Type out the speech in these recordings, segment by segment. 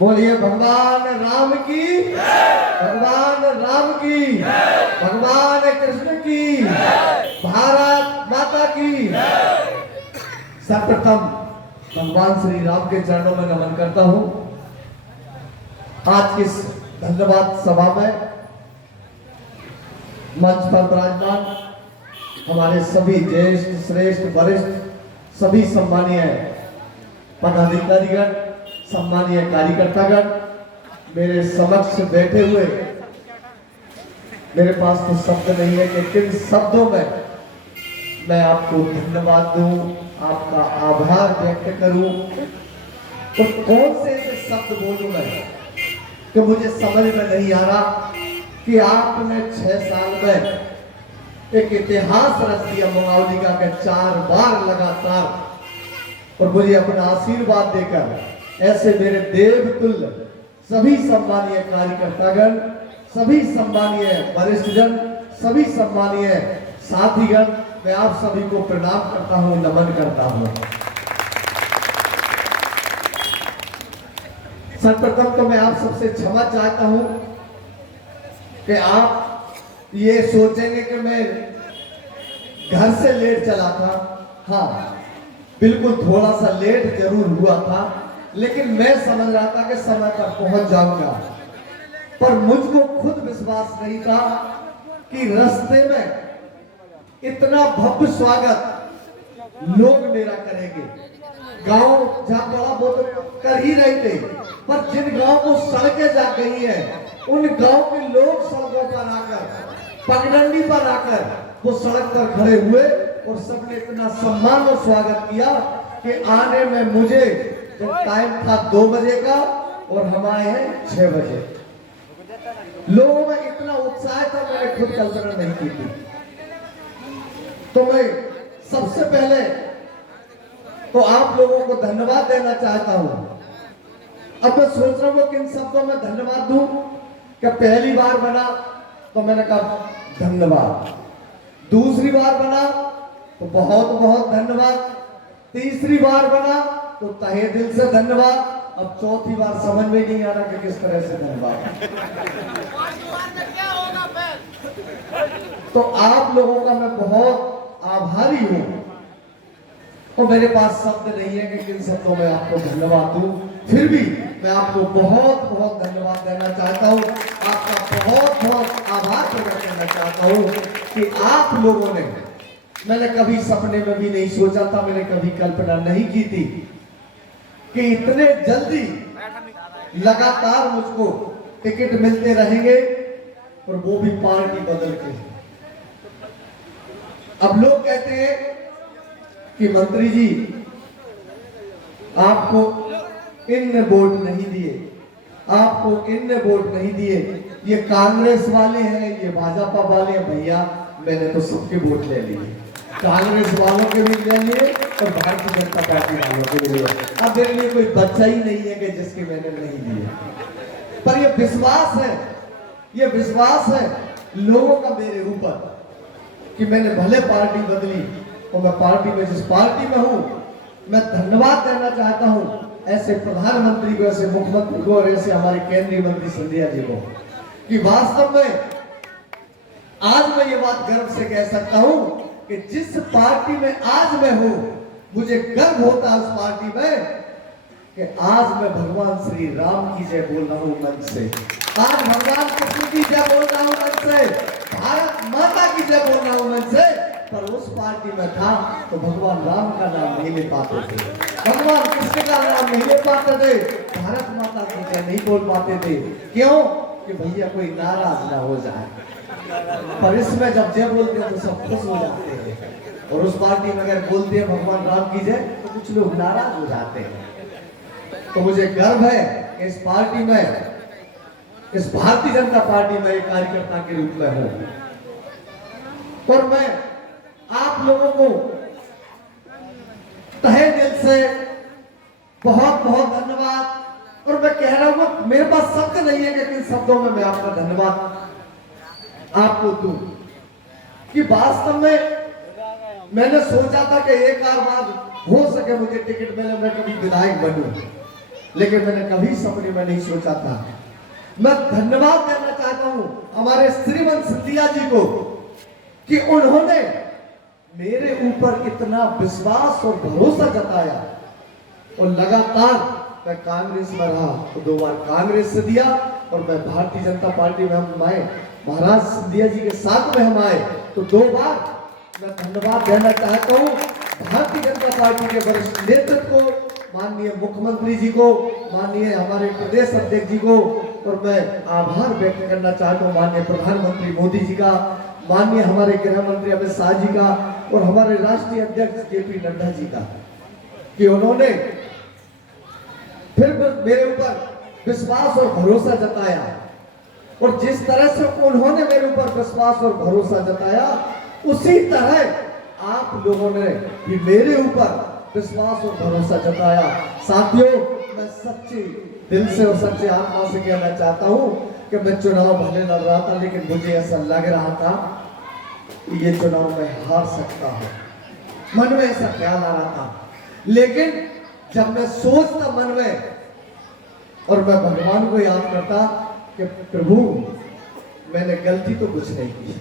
बोलिए भगवान राम की, भगवान राम की, भगवान कृष्ण की, भारत माता की। सर्वप्रथम भगवान श्री राम के चरणों में नमन करता हूं। आज किस धन्यवाद सभा में मंच पर विराजमान हमारे सभी ज्येष्ठ श्रेष्ठ वरिष्ठ सभी सम्मानीय पदाधिकारीगण, सम्मानीय कार्यकर्तागण, मेरे समक्ष बैठे हुए, मेरे पास तो शब्द नहीं है कि किन शब्दों में मैं आपको धन्यवाद दूं, आपका आभार व्यक्त करूं। तो कौन से ऐसे शब्द बोलूं मैं कि मुझे समझ में नहीं आ रहा कि आपने 6 साल में एक इतिहास रच दिया मुआवजा का 4 बार लगातार, और मुझे अपना आशीर्वाद देकर ऐसे मेरे देवतुल्य सभी सम्मानीय कार्यकर्तागण, सभी सम्मानीय वरिष्ठजन, सभी सम्मानीय साथीगण, मैं आप सभी को प्रणाम करता हूं, नमन करता हूं। सर्वप्रथम तो मैं आप सबसे क्षमा चाहता हूं कि आप ये सोचेंगे कि मैं घर से लेट चला था। हाँ, बिल्कुल थोड़ा सा लेट जरूर हुआ था, लेकिन मैं समझ रहा था कि समय पर पहुंच जाऊंगा, पर मुझको खुद विश्वास नहीं था कि रास्ते में इतना भव्य स्वागत लोग मेरा करेंगे। गांव जहां बड़ा बहुत कर ही रहे थे, पर जिन गांव को सड़कें जा गई हैं, उन गांव के लोग सड़कों पर आकर, पगडंडी पर आकर वो सड़क पर खड़े हुए और सबने इतना सम्मान और स्वागत किया कि आने में मुझे जब टाइम था 2 बजे का और हम आए हैं 6 बजे। लोगों में इतना उत्साह था, मैंने खुद कल्पना नहीं की थी। तो मैं सबसे पहले तो आप लोगों को धन्यवाद देना चाहता हूं। अब मैं सोच रहा हूं किन शब्दों में धन्यवाद दूं। कि पहली बार बना तो मैंने कहा धन्यवाद, दूसरी बार बना तो बहुत बहुत धन्यवाद, तीसरी बार बना तो तहे दिल से धन्यवाद, अब चौथी बार समझ में नहीं आ रहा कि किस तरह से धन्यवाद। तो आप लोगों का मैं बहुत आभारी हूं, और मेरे पास शब्द नहीं है कि किन शब्दों में आपको धन्यवाद दूं। फिर भी मैं आपको बहुत बहुत धन्यवाद देना चाहता हूं, आपका बहुत बहुत आभार प्रकट करना चाहता हूं कि आप लोगों ने, मैंने कभी सपने में भी नहीं सोचा था, मैंने कभी कल्पना नहीं की थी कि इतने जल्दी लगातार मुझको टिकट मिलते रहेंगे, और वो भी पार्टी बदल के। अब लोग कहते हैं कि मंत्री जी आपको इन वोट नहीं दिए, आपको इन वोट नहीं दिए, ये कांग्रेस वाले हैं, ये भाजपा वाले हैं। भैया मैंने तो सबके वोट ले लिए, कांग्रेस वालों के भी ले लिए और भारतीय जनता पार्टी वालों के भी लिए। अब मेरे लिए कोई बच्चा ही नहीं है कि जिसके मैंने नहीं दिए, पर ये विश्वास है, ये विश्वास है लोगों का मेरे ऊपर कि मैंने भले पार्टी बदली, और मैं पार्टी में, जिस पार्टी में हूं, मैं धन्यवाद देना चाहता हूं ऐसे प्रधानमंत्री को, ऐसे मुख्यमंत्री को, और ऐसे हमारे केंद्रीय मंत्री संध्या जी को, कि वास्तव में आज मैं ये बात गर्व से कह सकता हूं कि जिस पार्टी में आज मैं हूं, मुझे गर्व होता है उस पार्टी में कि आज मैं भगवान श्री राम की जय बोल रहा हूं मंच से, आज भगवान कृष्ण की जय बोल रहा हूं मंच से, भारत माता की जय बोल रहा हूं मंच से। पर उस पार्टी में था तो भगवान राम का नाम नहीं ले पाते थे, भगवान कृष्ण का नाम नहीं ले पाते थे, भारत माता की जय नहीं बोल पाते थे। क्यों? कि भैया कोई नाराज ना हो जाए। पर इसमें जब जय बोलते हैं तो सब खुश हो जाते हैं, और उस पार्टी में अगर बोलते हैं भगवान राम की जय तो कुछ लोग नाराज हो जाते हैं। तो मुझे गर्व है कि इस पार्टी में, इस भारतीय जनता पार्टी में एक कार्यकर्ता के रूप में हूं, और मैं आप लोगों को तहे दिल से बहुत बहुत धन्यवाद। और मैं कह रहा हूं, मेरे पास शब्द नहीं है कि किन शब्दों में मैं आपका धन्यवाद आपको दूं, कि वास्तव में मैंने सोचा था कि एक बार हो सके मुझे टिकट मिले, मैं कभी विधायक बनूं, लेकिन मैंने कभी सपने में नहीं सोचा था। मैं धन्यवाद देना चाहता हूं हमारे श्रीमंत सिंधिया जी को कि उन्होंने मेरे ऊपर इतना विश्वास और भरोसा जताया और लगातार मैं कांग्रेस में रहा तो 2 बार कांग्रेस से दिया और मैं भारतीय जनता पार्टी में हम आए, महाराज सिंधिया जी के साथ में हम आए तो 2 बार मैं धन्यवाद देना चाहता हूं भारतीय जनता पार्टी के वरिष्ठ नेतृत्व को, माननीय मुख्यमंत्री जी को, माननीय हमारे प्रदेश अध्यक्ष जी को, और मैं आभार व्यक्त करना चाहता हूं माननीय प्रधानमंत्री मोदी जी का, माननीय हमारे गृह मंत्री अमित शाह जी का और हमारे राष्ट्रीय अध्यक्ष जेपी नड्डा जी का कि उन्होंने फिर मेरे ऊपर विश्वास और भरोसा जताया। और जिस तरह से उन्होंने मेरे ऊपर विश्वास और भरोसा जताया उसी तरह आप लोगों ने भी मेरे ऊपर विश्वास और भरोसा जताया। साथियों, मैं सच्चे दिल से और सच्चे आत्मा से कहना चाहता हूं कि मैं चुनाव भले लड़ रहा था लेकिन मुझे ऐसा लग रहा था कि ये चुनाव मैं हार सकता हूं, मन में ऐसा ख्याल आ रहा था। लेकिन जब मैं सोचता मन में और मैं भगवान को याद करता कि प्रभु मैंने गलती तो कुछ नहीं की,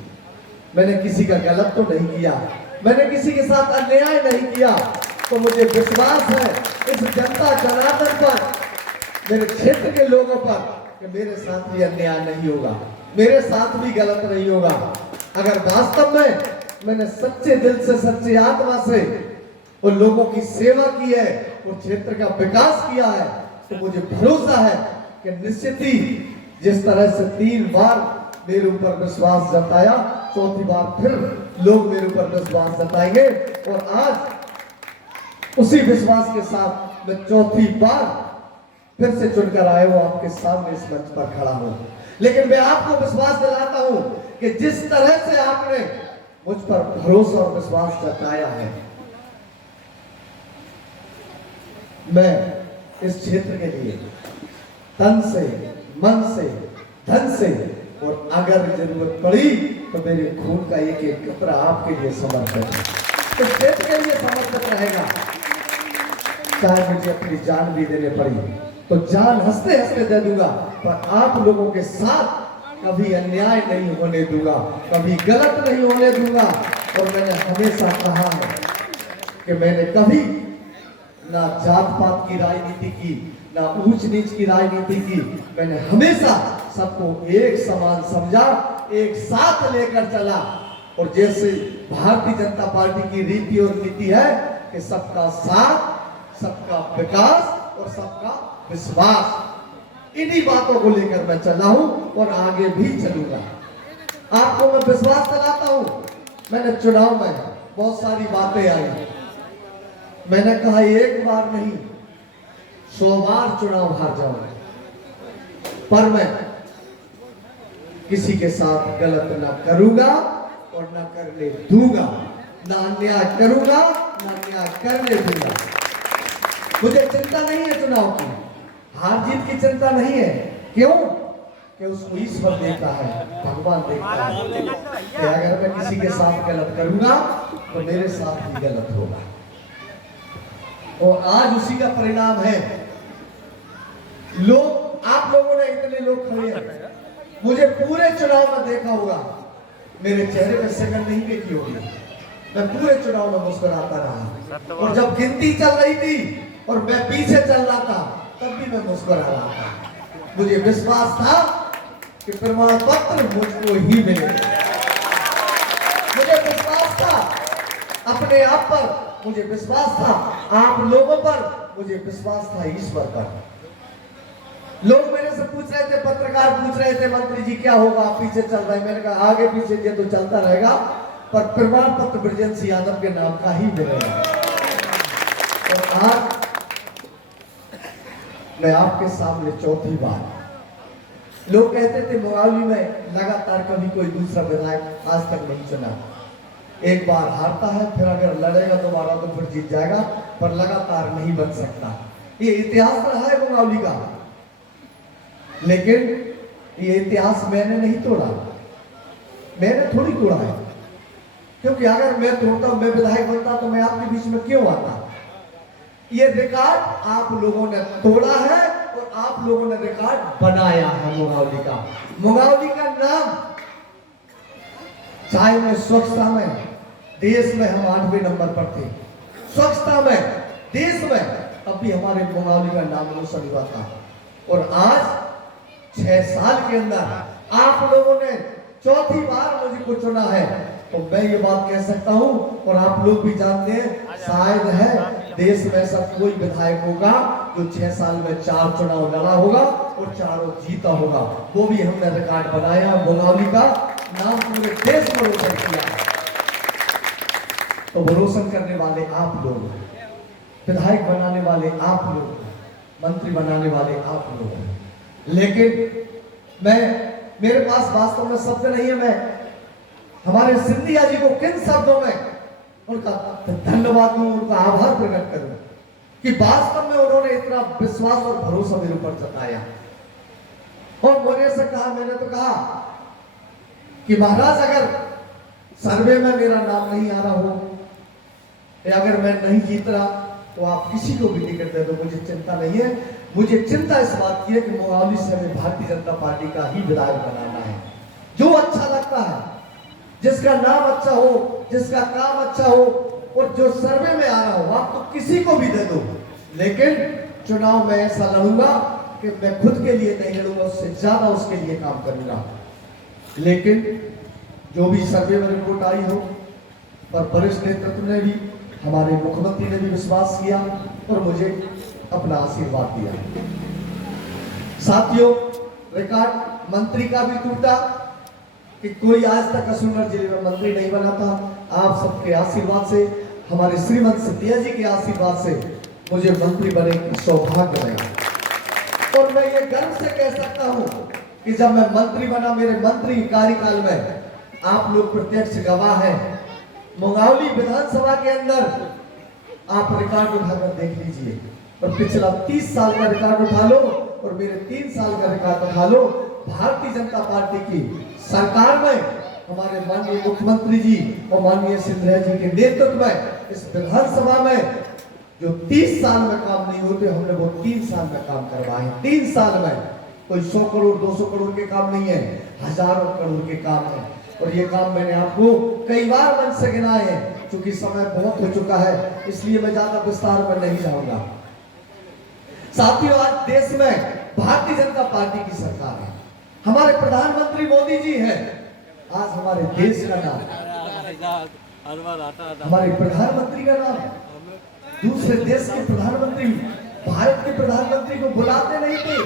मैंने किसी का गलत तो नहीं किया, मैंने किसी के साथ अन्याय नहीं किया, तो मुझे विश्वास है इस जनता जनार्दन पर, मेरे क्षेत्र के लोगों पर कि मेरे साथ भी अन्याय नहीं होगा, मेरे साथ भी गलत नहीं होगा। अगर वास्तव में मैंने सच्चे दिल से सच्ची आत्मा से उन लोगों की सेवा की है, उस क्षेत्र का विकास किया है, तो मुझे भरोसा है कि निश्चित ही जिस तरह से 3 बार मेरे ऊपर विश्वास जताया, 4थी बार फिर लोग मेरे ऊपर विश्वास जताएंगे। और आज उसी विश्वास के साथ मैं 4थी बार फिर से चुनकर आए हो आपके सामने इस मंच पर खड़ा हूं। लेकिन मैं आपको विश्वास दिलाता हूं कि जिस तरह से आपने मुझ पर भरोसा और विश्वास जताया है, मैं इस क्षेत्र के लिए तन से, मन से, धन से और अगर जरूरत पड़ी तो मेरे खून का एक कतरा आपके लिए समर्पित है, तो क्षेत्र के लिए समर्पित रहेगा। चाहे मुझे अपनी जान भी देने पड़ी तो जान हंसते हंसते दे दूंगा, पर आप लोगों के साथ कभी अन्याय नहीं होने दूंगा, कभी गलत नहीं होने दूंगा। और मैंने हमेशा कहा है कि मैंने कभी ना जात पात की राजनीति की, ना ऊंच नीच की राजनीति की, मैंने हमेशा सबको एक समान समझा, एक साथ लेकर चला। और जैसे भारतीय जनता पार्टी की रीति और नीति है कि सबका साथ, सबका विकास और सबका विश्वास, इन्हीं बातों को लेकर मैं चला हूं और आगे भी चलूंगा। आपको मैं विश्वास दिलाता हूं, मैंने चुनाव में बहुत सारी बातें आई, मैंने कहा एक बार नहीं 100 बार चुनाव हार जाऊंगा, पर मैं किसी के साथ गलत ना करूंगा और ना करने दूंगा, ना अन्याय करूंगा ना अन्याय करने दूंगा। मुझे चिंता नहीं है चुनाव की, हार जीत की चिंता नहीं है। क्यों? कि उसको ईश्वर देखता है, भगवान देखता है कि अगर मैं किसी के साथ गलत करूंगा तो मेरे साथ भी गलत होगा। और आज उसी का परिणाम है। लोग, आप लोगों ने इतने लोग खड़े हैं, मुझे पूरे चुनाव में देखा होगा, मेरे चेहरे पे शकल नहीं देखी होगी, मैं पूरे चुनाव में मुस्कुराता रहा। और जब गिनती चल रही थी और मैं पीछे चल रहा था तब भी मैं मुस्कुरा रहा था। मुझे विश्वास था कि प्रमाण पत्र मुझको ही मिलेगा, मुझे विश्वास था अपने आप पर, मुझे विश्वास था आप लोगों पर, मुझे विश्वास था ईश्वर पर। लोग मेरे से पूछ रहे थे, पत्रकार पूछ रहे थे, मंत्री जी क्या होगा, आप पीछे चल रहे हैं। मैंने कहा आगे पीछे ये तो चलता रहेगा, पर प्रमाण पत्र बृजेंद्र यादव के नाम का ही मिलेगा। और आज मैं आपके सामने 4थी बार, लोग कहते थे मुंगावली में लगातार कभी कोई दूसरा विधायक आज तक नहीं चुना, एक बार हारता है फिर अगर लड़ेगा दोबारा तो फिर जीत जाएगा, पर लगातार नहीं बन सकता। ये इतिहास रहा है मुंगावली का, लेकिन ये इतिहास मैंने नहीं तोड़ा, मैंने थोड़ी तोड़ा है, क्योंकि अगर मैं तोड़ता, मैं विधायक बनता तो मैं आपके बीच में क्यों आता। ये रिकॉर्ड आप लोगों ने तोड़ा है आप लोगों ने रिकॉर्ड बनाया है मुंगावली का। मुंगावली का नाम, चाहे मैं स्वच्छता में देश में हम 8वें नंबर पर थे, स्वच्छता में देश में, तब भी हमारे मुंगावली का नाम रोशन हुआ था। और आज 6 साल के अंदर आप लोगों ने चौथी बार मुझे को चुना है, तो मैं ये बात कह सकता हूं, और आप लोग भी जानते हैं, शायद है देश में ऐसा कोई विधायक होगा जो 6 साल में 4 चुनाव लड़ा होगा और चारों जीता होगा। वो भी हमने रिकॉर्ड बनाया, मुंगावली का नाम पूरे देश में रोशन किया। तो वो रोशन करने वाले आप लोग, विधायक बनाने वाले आप लोग, मंत्री बनाने वाले आप लोग। लेकिन मेरे पास वास्तव में शब्द नहीं है, मैं हमारे सिंधिया जी को किन शब्दों में उनका धन्यवाद दूं, उनका आभार प्रकट करूं कि वास्तव में उन्होंने इतना विश्वास और भरोसा मेरे ऊपर जताया। और मैंने तो कहा कि महाराज अगर सर्वे में मेरा नाम नहीं आ रहा हो या अगर मैं नहीं जीत रहा तो आप किसी को भी टिकट दे दो, मुझे चिंता नहीं है। मुझे चिंता इस बात की है कि मुंगावली से हमें भारतीय जनता पार्टी का ही विधायक बनाना है, जो अच्छा लगता है, जिसका नाम अच्छा हो, जिसका काम अच्छा हो, और जो सर्वे में आ रहा हो। आप तो किसी को भी दे दो, लेकिन चुनाव में ऐसा लड़ूंगा कि मैं खुद के लिए नहीं लड़ूंगा, उससे ज्यादा उसके लिए काम करूंगा। लेकिन जो भी सर्वे में रिपोर्ट आई हो, पर वरिष्ठ नेतृत्व ने भी, हमारे मुख्यमंत्री ने भी विश्वास किया और मुझे अपना आशीर्वाद दिया। साथियों, रिकॉर्ड मंत्री का भी टूटा कि कोई आज तक अशोकनगर जिले में मंत्री नहीं बना था। आप सबके आशीर्वाद से, हमारे श्रीमंत सिंधिया जी के आशीर्वाद से मुझे मंत्री बने का सौभाग्य मिला। और मैं ये गर्व से कह सकता हूं कि जब मैं मंत्री बना, मेरे मंत्री कार्यकाल में आप लोग प्रत्यक्ष गवाह हैं। मुंगावली विधानसभा के अंदर आप रिकॉर्ड उठाकर देख लीजिए, और पिछला 30 साल का रिकॉर्ड उठा लो और मेरे 3 साल का रिकॉर्ड उठा लो। भारतीय जनता पार्टी की सरकार में हमारे माननीय मुख्यमंत्री जी और माननीय सिंधिया जी के नेतृत्व में इस विधानसभा में जो 30 साल में काम नहीं होते, हमने वो 3 साल में काम करवाए। 3 साल में कोई 100 करोड़ 200 करोड़ के काम नहीं है, हजारों करोड़ के काम है। और ये काम मैंने आपको कई बार मंच से गिनाए हैं, क्योंकि समय बहुत हो चुका है, इसलिए मैं ज्यादा विस्तार में नहीं जाऊंगा। साथियों, आज देश में भारतीय जनता पार्टी की सरकार है, हमारे प्रधानमंत्री मोदी जी हैं। आज हमारे देश का नाम, हमारे प्रधानमंत्री का नाम, दूसरे देश के प्रधानमंत्री भारत के प्रधानमंत्री को बुलाते नहीं थे।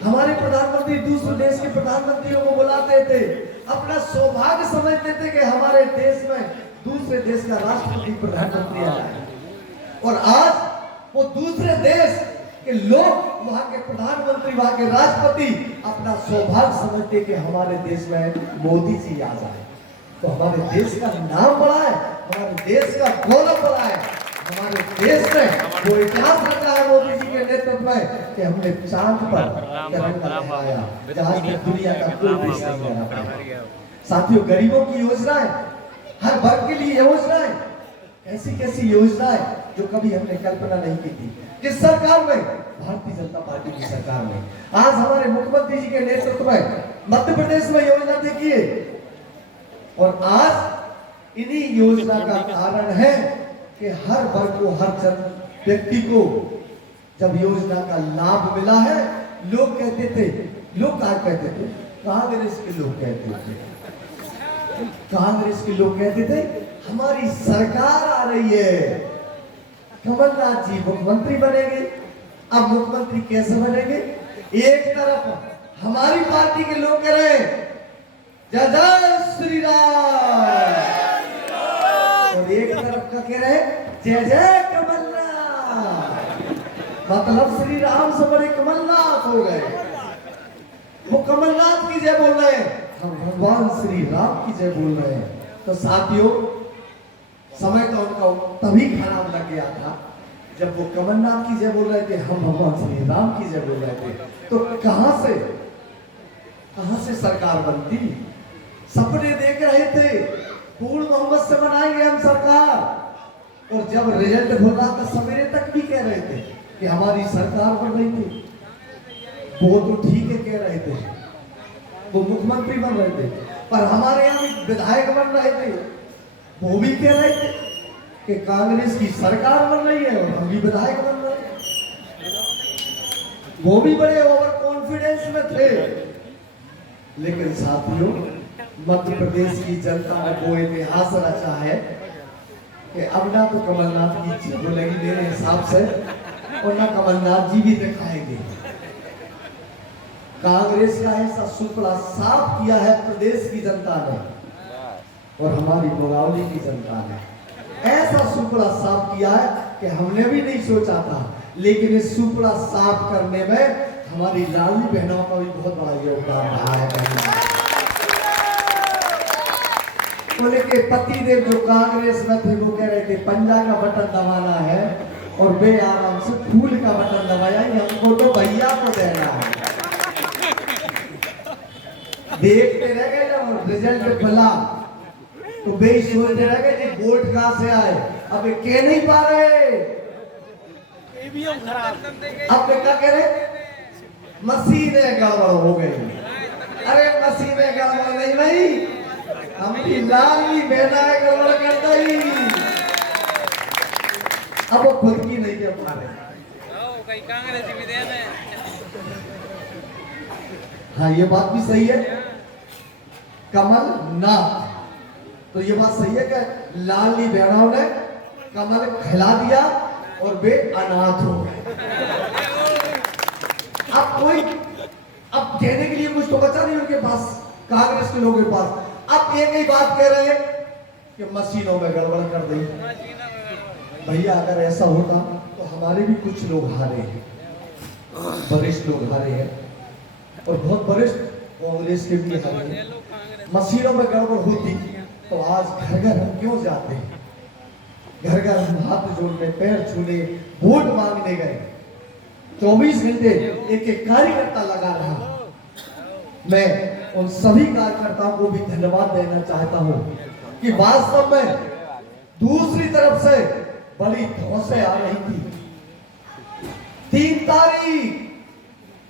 हमारे प्रधानमंत्री दूसरे देश के प्रधानमंत्रियों को बुलाते थे, अपना सौभाग्य समझते थे कि हमारे देश में दूसरे देश का राष्ट्रपति प्रधानमंत्री आ जाए। और आज वो दूसरे देश के लोग, वहां के प्रधानमंत्री, वहां के राष्ट्रपति अपना सौभाग्य समझते कि हमारे देश में मोदी जी आ जाए। तो हमारे देश का नाम बढ़ा है, हमारे देश का गौरव बढ़ा है, हमारे देश में वो इतिहास रखा है मोदी जी के नेतृत्व में कि हमने चांद पर तिरंगा लहराया, जहां तक दुनिया का कोई देश नहीं लहरा पाया। साथियों, गरीबों की योजनाएं, हर वर्ग के लिए योजनाएं, ऐसी कैसी योजनाएं जो कभी हमने कल्पना नहीं की थी। किस सरकार में? भारतीय जनता पार्टी की सरकार में। आज हमारे मुख्यमंत्री जी के नेतृत्व में मध्य प्रदेश में योजना देखिए, और आज इन्हीं योजना का कारण है कि हर वर्ग को, हर जन व्यक्ति को जब योजना का लाभ मिला है। लोग कहते थे, लोग क्या कहते थे? कांग्रेस के लोग कहते थे, कांग्रेस के लोग कहते थे हमारी सरकार आ रही है, कमलनाथ जी मुख्यमंत्री बनेंगे। अब मुख्यमंत्री कैसे बनेंगे? एक तरफ हमारी पार्टी के लोग कह रहे हैं जय जय श्री राम, और एक तरफ का कह रहे हैं जय जय कमलनाथ। मतलब श्री राम से बड़े कमलनाथ हो गए। वो कमलनाथ की जय बोल रहे हैं, हम भगवान श्री राम की जय बोल रहे हैं। तो साथियों, समय तो उनका तभी खराब लग गया था जब वो कमलनाथ की जय बोल रहे थे, हम भगवान श्री राम की जय बोल रहे थे। तो कहां से सरकार बनती? सपने देख रहे थे पूर्ण बहुमत से बनाएंगे हम सरकार, और जब रिजल्ट हो रहा था सवेरे तक भी कह रहे थे कि हमारी सरकार बन रही थी। वो तो ठीक है कह रहे थे, वो मुख्यमंत्री बन रहे थे, पर हमारे यहाँ भी विधायक बन रहे थे, वो भी कह रहे थे कि कांग्रेस की सरकार बन रही है और हम भी विधायक बन रहे हैं। वो भी बड़े ओवर कॉन्फिडेंस में थे। लेकिन साथियों, मध्य प्रदेश की जनता ने वो इतिहास रचा है कि अब ना तो कमलनाथ की जीत लगी मेरे हिसाब से, और ना कमलनाथ जी भी दिखाएंगे। कांग्रेस का ऐसा सुपड़ा साफ किया है प्रदेश की जनता ने और हमारी मुंगावली की जनता ने ऐसा सुपड़ा साफ किया है कि हमने भी नहीं सोचा था, लेकिन इस सुपड़ा साफ करने में हमारी लाली बहनों का भी बहुत बड़ा योगदान रहा है। बोले के पतिदेव जो कांग्रेस में थे वो कह रहे थे पंजा का बटन दबाना है और वे आराम से फूल का बटन दबाया, हमको तो भैया को देना है। देखते रह गए जब रिजल्ट खुला तो वे सोचते रह गए कि वोट कहां से आए, अब ये कह नहीं पा रहे, अब क्या कह रहे, मशीनें गड़बड़ हो गई। अरे मशीनें गड़बड़ नहीं भाई, हमारी लाली बहना है गड़बड़ कर दी। अब वो खुद की नहीं कह पा रहे। हाँ ये बात भी सही है, कमल नाथ, तो ये बात सही है कि लाली बहनों ने कमल खिला दिया और वे अनाथ हो गए। अब कोई अब कहने के लिए कुछ तो बचा नहीं उनके पास, कांग्रेस के लोगों के पास। अब एक ही बात कह रहे हैं कि मशीनों में गड़बड़ कर दी। भैया अगर ऐसा होता तो हमारे भी कुछ लोग हारे हैं, वरिष्ठ लोग हारे हैं और बहुत वरिष्ठ कांग्रेस के भी हारे हैं। मशीनों में गड़बड़ होती तो आज घर घर हम क्यों जाते हैं, घर घर हम हाथ जोड़ने, पैर छूने, वोट मांगने गए। 24 घंटे एक एक कार्यकर्ता लगा रहा। मैं उन सभी कार्यकर्ताओं को भी धन्यवाद देना चाहता हूं कि वास्तव में दूसरी तरफ से बड़ी धौंसे आ रही थी।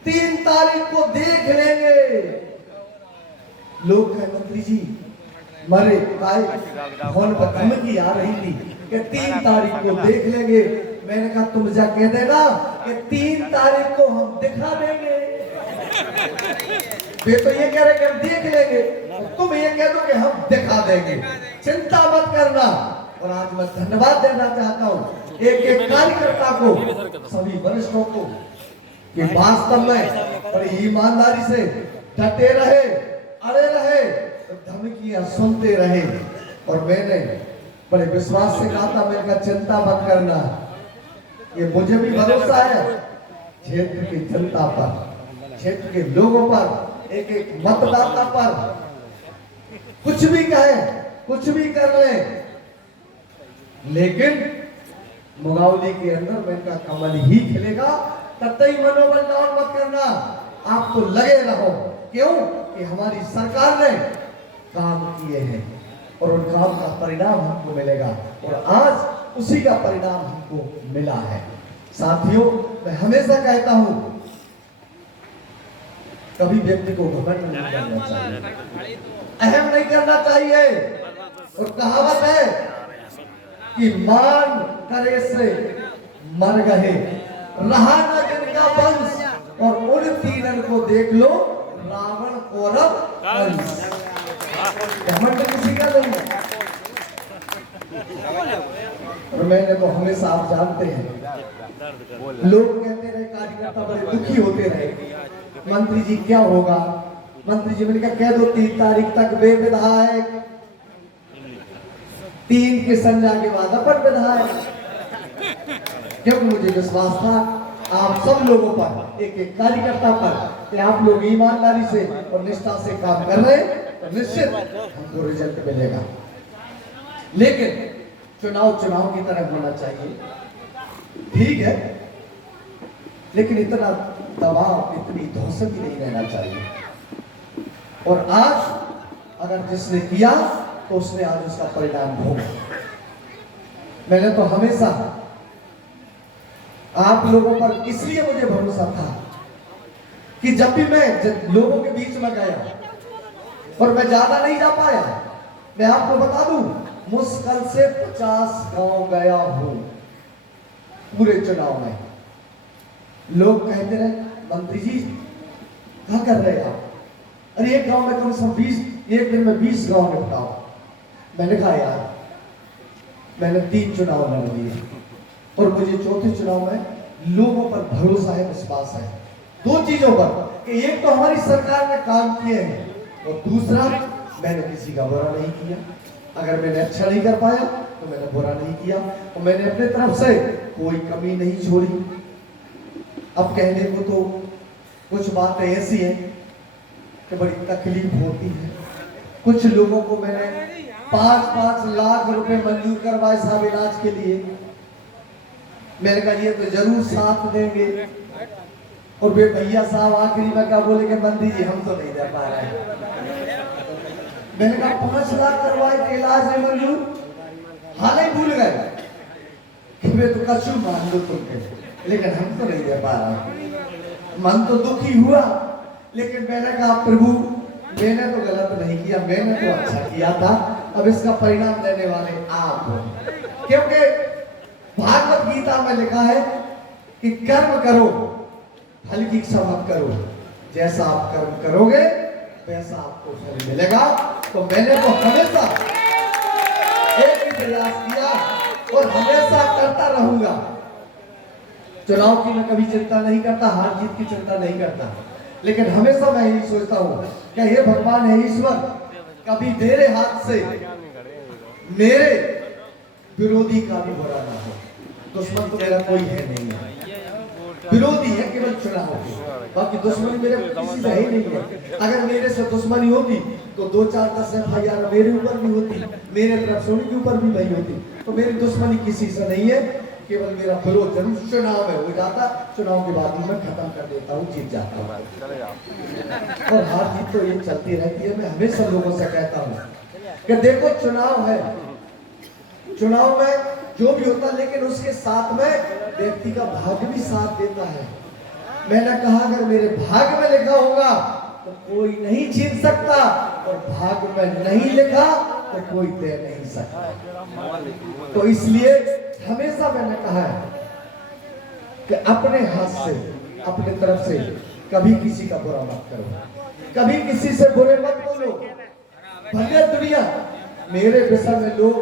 3 तारीख को देख लेंगे। लोग कहे मंत्री जी मरे फोन पर धमकी आ रही थी कि 3 तारीख को देख लेंगे। मैंने कहा तुम जा कह देना कि 3 तारीख को हम दिखा देंगे। वे तो ये कह रहे कि हम देख लेंगे, तुम ये कह दो कि हम दिखा देंगे, चिंता मत करना। और आज मैं धन्यवाद देना चाहता हूँ एक एक कार्यकर्ता को, सभी वरिष्ठों को कि वास्तव में बड़ी ईमानदारी से डटे रहे, अड़े रहे, धमकियां सुनते रहे। और मैंने बड़े विश्वास से कहा था, मैंने कहा चिंता मत करना, ये मुझे भी भरोसा है क्षेत्र की जनता पर, क्षेत्र के लोगों पर, एक एक मतदाता पर। कुछ भी कहे, कुछ भी कर ले, लेकिन मुंगावली के अंदर मैंने कहा कमल ही खिलेगा। कतई मनोबल डाउन मत करना, आप तो लगे रहो। क्यों कि हमारी सरकार ने काम किए हैं और उन काम का परिणाम हमको मिलेगा और आज उसी का परिणाम हमको मिला है। साथियों, मैं हमेशा कहता हूं कभी व्यक्ति को घमंड नहीं करना चाहिए, अहम नहीं करना चाहिए। और कहावत है कि मान करे से मर गए, रहा न जिनका वंश, और उन 3 को देख लो रावण कौरव कंस। घमंड किसी का नहीं है। और मैंने तो हमेशा, आप जानते हैं, लोग कहते रहे, कार्यकर्ता बड़े दुखी होते रहे, मंत्री जी क्या होगा। मंत्री जी मैंने कह दो 3 तारीख तक वे विधायक, 3 के संजा के बाद अपन विधायक। क्योंकि मुझे विश्वास था आप सब लोगों पर, एक एक कार्यकर्ता पर, कि आप लोग ईमानदारी से और निष्ठा से काम कर रहे हैं तो निश्चित हमको रिजल्ट मिलेगा। लेकिन चुनाव की तरह होना चाहिए, ठीक है, लेकिन इतना दबाव, इतनी दहशत नहीं रहना चाहिए। और आज अगर जिसने किया तो उसने आज उसका परिणाम भोगा। मैंने तो हमेशा आप लोगों पर इसलिए मुझे भरोसा था कि जब भी मैं लोगों के बीच में गया और मैं ज्यादा नहीं जा पाया, मैं आपको बता दूं मुश्किल से 50 गांव गया हूं पूरे चुनाव में। लोग कहते रहे मंत्री जी क्या कर रहे हैं आप, अरे एक गांव में कम से कम 20, एक दिन में 20 गांव निपटाओ। मैंने कहा यार मैंने 3 चुनाव लड़ लिए और मुझे चौथे चुनाव में लोगों पर भरोसा है, विश्वास है 2 चीजों पर कि एक तो हमारी सरकार ने काम किए हैं और दूसरा मैंने किसी का बुरा नहीं किया। अगर मैंने अच्छा नहीं कर पाया तो मैंने बुरा नहीं किया और मैंने अपने तरफ से कोई कमी नहीं छोड़ी। अब कहने को तो कुछ बातें ऐसी हैं कि बड़ी तकलीफ होती है। कुछ लोगों को मैंने 5-5 लाख रुपए मंजूर करवाए साहब इलाज के लिए। मैंने कहा ये तो जरूर साथ देंगे और वे भैया साहब आखिरी में क्या बोले कि मंत्री जी हम तो नहीं दे पा रहे हैं। मैंने कहा 5 लाख करवाए थे इलाज में मंजूर, हाल ही भूल गए कि वे तो कछु मान लो तुमके, लेकिन हम तो नहीं दे पा रहे। मन तो दुखी हुआ लेकिन मैंने कहा प्रभु मैंने तो गलत नहीं किया, मैंने तो अच्छा किया था, अब इसका परिणाम देने वाले आप हो। क्योंकि भागवत गीता में लिखा है कि कर्म करो फल की इच्छा मत करो, जैसा आप कर्म करोगे वैसा आपको फल मिलेगा। तो मैंने तो हमेशा एक ही प्रयास किया और हमेशा करता रहूंगा। चुनाव की मैं कभी चिंता नहीं करता, हार जीत की चिंता नहीं करता, लेकिन हमेशा मैं यही सोचता हूँ कि हे भगवान है ईश्वर, कभी मेरे हाथ से मेरे विरोधी का भी बुरा ना हो। दुश्मन तो मेरा कोई है नहीं है, विरोधी है केवल चुनाव के, बाकी दुश्मनी मेरे किसी से है ही नहीं है। अगर मेरे से दुश्मनी होती तो 2-4-10 FIR मेरे ऊपर भी होती, मेरे तरफ से उनके ऊपर भी नहीं होती। तो मेरी दुश्मनी किसी से नहीं है, केवल मेरा विरोध जरूर चुनाव में हो जाता, चुनाव के बाद मैं खत्म कर देता हूँ, जीत जाता हूँ। और हार जीत तो ये चलती रहती है। मैं हमेशा लोगों से कहता हूँ कि देखो चुनाव है, चुनाव में जो भी होता, लेकिन उसके साथ में व्यक्ति का भाग्य भी साथ देता है। मैंने कहा अगर मेरे भाग्य में लिखा होगा तो कोई नहीं छीन सकता और भाग्य में नहीं लिखा तो कोई दे नहीं सकता। तो इसलिए हमेशा मैंने कहा है कि अपने हाथ से अपने तरफ से कभी किसी का बुरा मत करो, कभी किसी से बुरे मत बोलो। भले दुनिया मेरे विषय में लोग,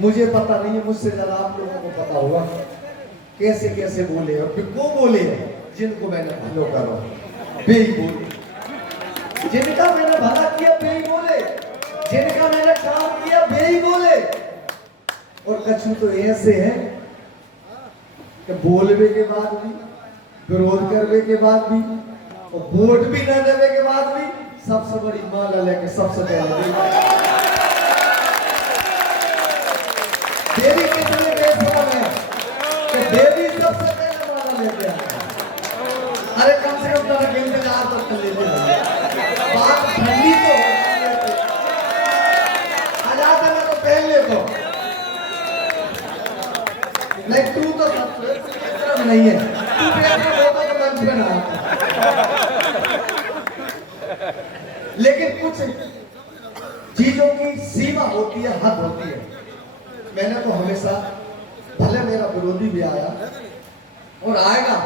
मुझे पता नहीं है, मुझसे ज्यादा आप लोगों को पता होगा कैसे कैसे बोले और फिर वो बोले जिनको मैंने भलो करो बेई बोले, जिनका मैंने भला किया बेई बोले, जिनका मैंने काम किया बेई बोले। और कछु तो ऐसे हैं कि बोलने के बाद भी, विरोध करने के बाद भी और वोट भी न देने के बाद भी सबसे बड़ी माला लेके सबसे पहले देवी कितने बेसवाल है कि देवी सबसे पहले माला लेते हैं। अरे कम से कम तरह के इंतजार तो कर लेते हैं, बात ठंडी तो आजाद है तो पहले तो नहीं, तू तो सब नहीं है, तू पहले होता तो मंच में ना आता। लेकिन कुछ चीजों की सीमा होती है, हद होती है। मैंने तो हमेशा, भले मेरा विरोधी भी आया और आएगा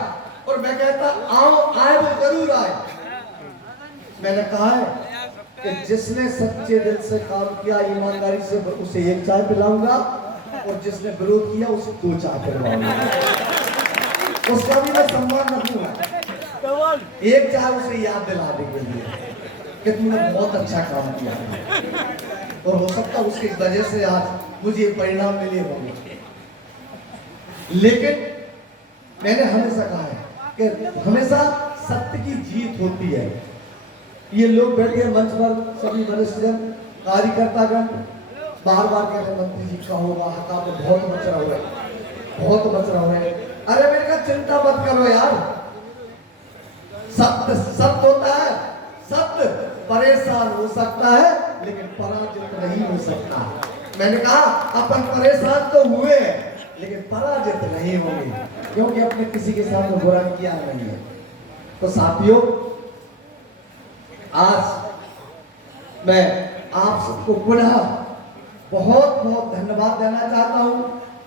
और मैं कहता आओ आए वो जरूर आए। मैंने कहा है कि जिसने सच्चे दिल से काम किया ईमानदारी से उसे 1 चाय पिलाऊंगा और जिसने विरोध किया उसे 2 चाय पिलवाऊंगा, उसका भी मैं सम्मान रखूंगा। 1 चाय उसे याद दिलाने के लिए कि तुमने बहुत अच्छा काम किया और हो सकता उसकी वजह से आज मुझे परिणाम मिले होंगे। लेकिन मैंने हमेशा कहा है कि हमेशा सत्य की जीत होती है। ये लोग बैठे हैं मंच पर, सभी वरिष्ठ जन कार्यकर्तागण बार बार कह रहे मंत्री जी का होगा, हका तो बहुत बच रहा है, बहुत बच रहा है। अरे मैंने कहा चिंता मत करो यार, सत्य सत्य होता है, सत्य परेशान हो सकता है लेकिन पराजित नहीं हो सकता। मैंने कहा अपन परेशान तो हुए लेकिन पराजित नहीं होंगे, क्योंकि अपने किसी के साथ बुरा किया नहीं है। तो साथियों, आज मैं आप सबको पुनः बहुत बहुत धन्यवाद देना चाहता हूं,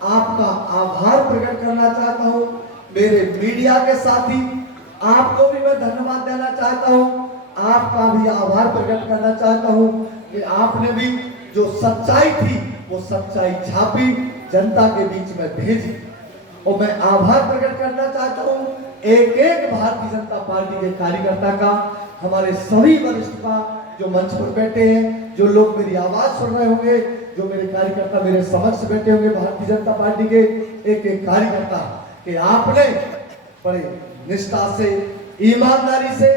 आपका आभार प्रकट करना चाहता हूं। मेरे मीडिया के साथी, आपको भी मैं धन्यवाद देना चाहता हूं, आपका भी आभार प्रकट करना चाहता हूं कि आपने भी जो सच्चाई थी वो सच्चाई छापी, जनता के बीच में भेजी। और मैं आभार प्रकट करना चाहता हूं एक एक भारतीय जनता पार्टी के कार्यकर्ता का, हमारे सभी वरिष्ठ का, जो मंच पर बैठे हैं, जो लोग मेरी आवाज सुन रहे होंगे, जो मेरे कार्यकर्ता मेरे समक्ष बैठे होंगे भारतीय जनता पार्टी के एक एक कार्यकर्ता, कि आपने बड़े निष्ठा से, ईमानदारी से,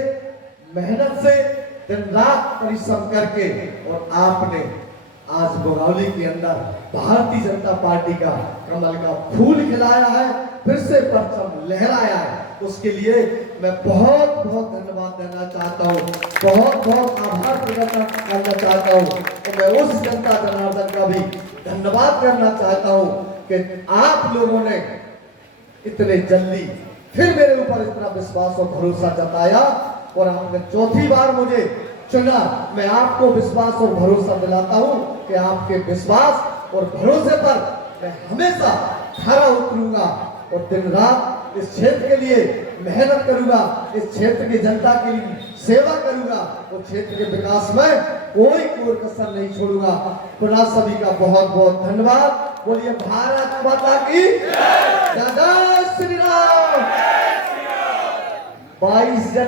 मेहनत से दिन रात परिश्रम करके और आपने आज बरौली के अंदर भारतीय जनता पार्टी का कमल का फूल खिलाया है, फिर से परचम लहराया है। उसके लिए मैं बहुत बहुत धन्यवाद देना चाहता हूँ, बहुत बहुत आभार प्रकट करना चाहता हूँ। और मैं उस जनता जनार्दन का भी धन्यवाद करना चाहता हूँ कि आप लोगों ने इतने जल्दी फिर मेरे ऊपर इतना विश्वास और भरोसा जताया और आपने चौथी बार मुझे चुना। मैं आपको विश्वास और भरोसा दिलाता हूं कि आपके विश्वास और भरोसे पर मैं हमेशा खरा उतरूंगा और दिन रात इस क्षेत्र के लिए मेहनत करूंगा, इस क्षेत्र की जनता के लिए सेवा करूंगा और क्षेत्र के विकास में कोई कोई कसर नहीं छोड़ूंगा। पुनः सभी का बहुत बहुत धन्यवाद। बोलिए भारत माता की जय, जय श्री राम। 22